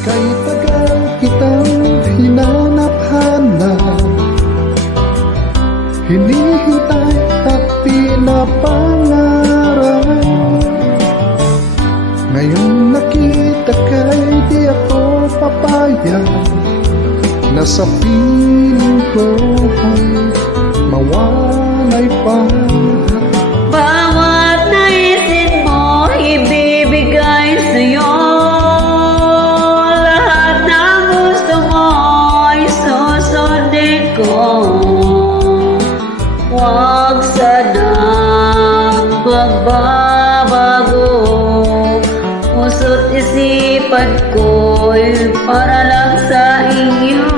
Kay tagal kitang hinanap-hanap, hinihintay at pinapangarap. Ngayon nakita kay di ako papayag na sa piling ko mawalay pa. Bawat naisin mo, ibibigay sa'yo. Lahat ng gusto mo ay susundin ko. Huwag sanang magbabago. Puso't isipan ko'y para lang sa iyo.